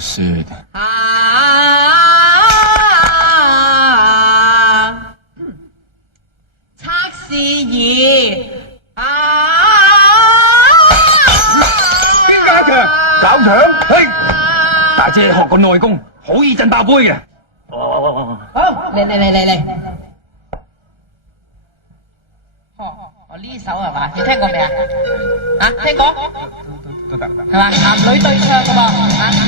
說。測試2邊個一場？搞場？嘿，大姐學過內功，好易震爆杯嘅。好，嚟。呢首係嘛？你聽過未啊？聽過？都得。係嘛？男女對唱㗎噃，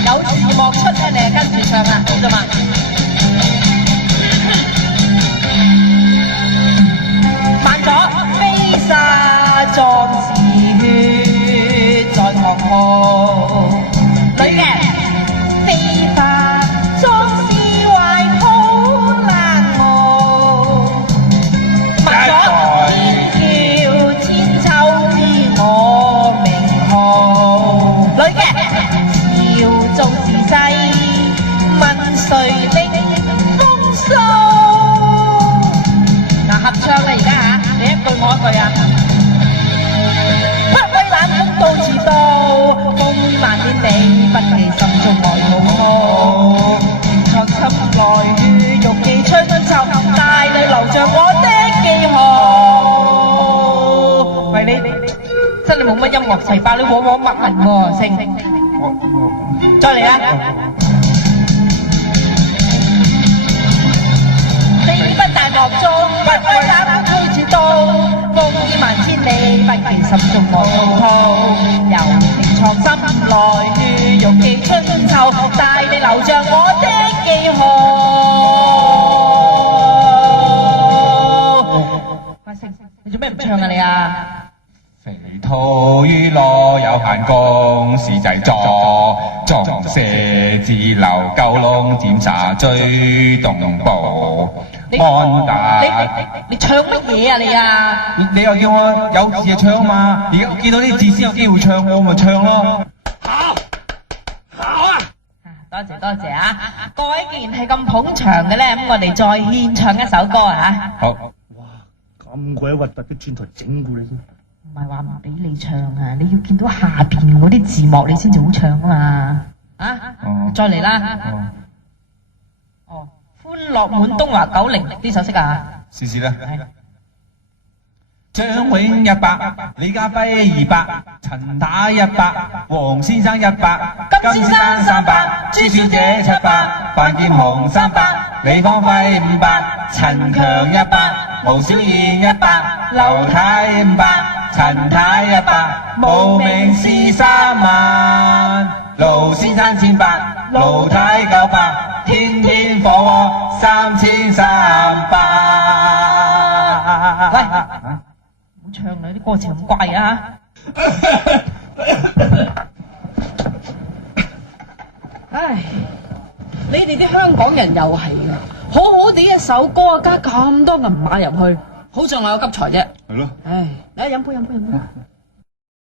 有字幕出咧，你係跟住唱啊，知道嘛？慢咗，飛沙壯士血在航毛，女嘅飛花壯士懷抱冷傲，慢咗。做時勢，問誰領風騷？合唱啦而家你一句我一句啊！不威冷到遲到，風雨萬點你不記心中愛好，藏心內血肉記春秋，大淚流着我的記號。喂你真係冇乜音樂細胞，你往往默文喎，星。再嚟啊！你不大漠中，不威冷到遲到，風雨萬千里，不記心中我滔滔。柔情藏心內，血肉記春秋，大地流着我的記號。喂星，你做咩唔唱啊你啊？肥兔於羅有限公司製作，撞蛇自流鳩窿檢查追動步。安達，你唱乜嘢啊你啊？你又叫我有字就唱嘛？而家見到啲字先有機會唱，我咪唱咯。好啊！多謝啊！各位既然係咁捧場嘅咧，咁我哋再獻唱一首歌啊！好。哇！咁鬼核突嘅轉台整蠱你先。唔係話唔俾你唱啊，你要見到下邊嗰啲字幕你先至好唱啊嘛！再嚟啦！歡樂滿東華90呢首識啊？試試啦。張永100，李家輝200，陳太100，黃先生100，金先生300，朱小姐700，范劍紅300，李芳輝500，陳強100，毛小燕100，劉太500，陳太100，無名氏3萬，盧先生1800，盧太900，天天火鍋3300。喂！唔好唱啦，啲歌詞咁怪啊！唉，你哋啲香港人又係嘅，好好地一首歌加咁多銀碼入去，好在我有急才啫。係咯。唉，嚟飲杯。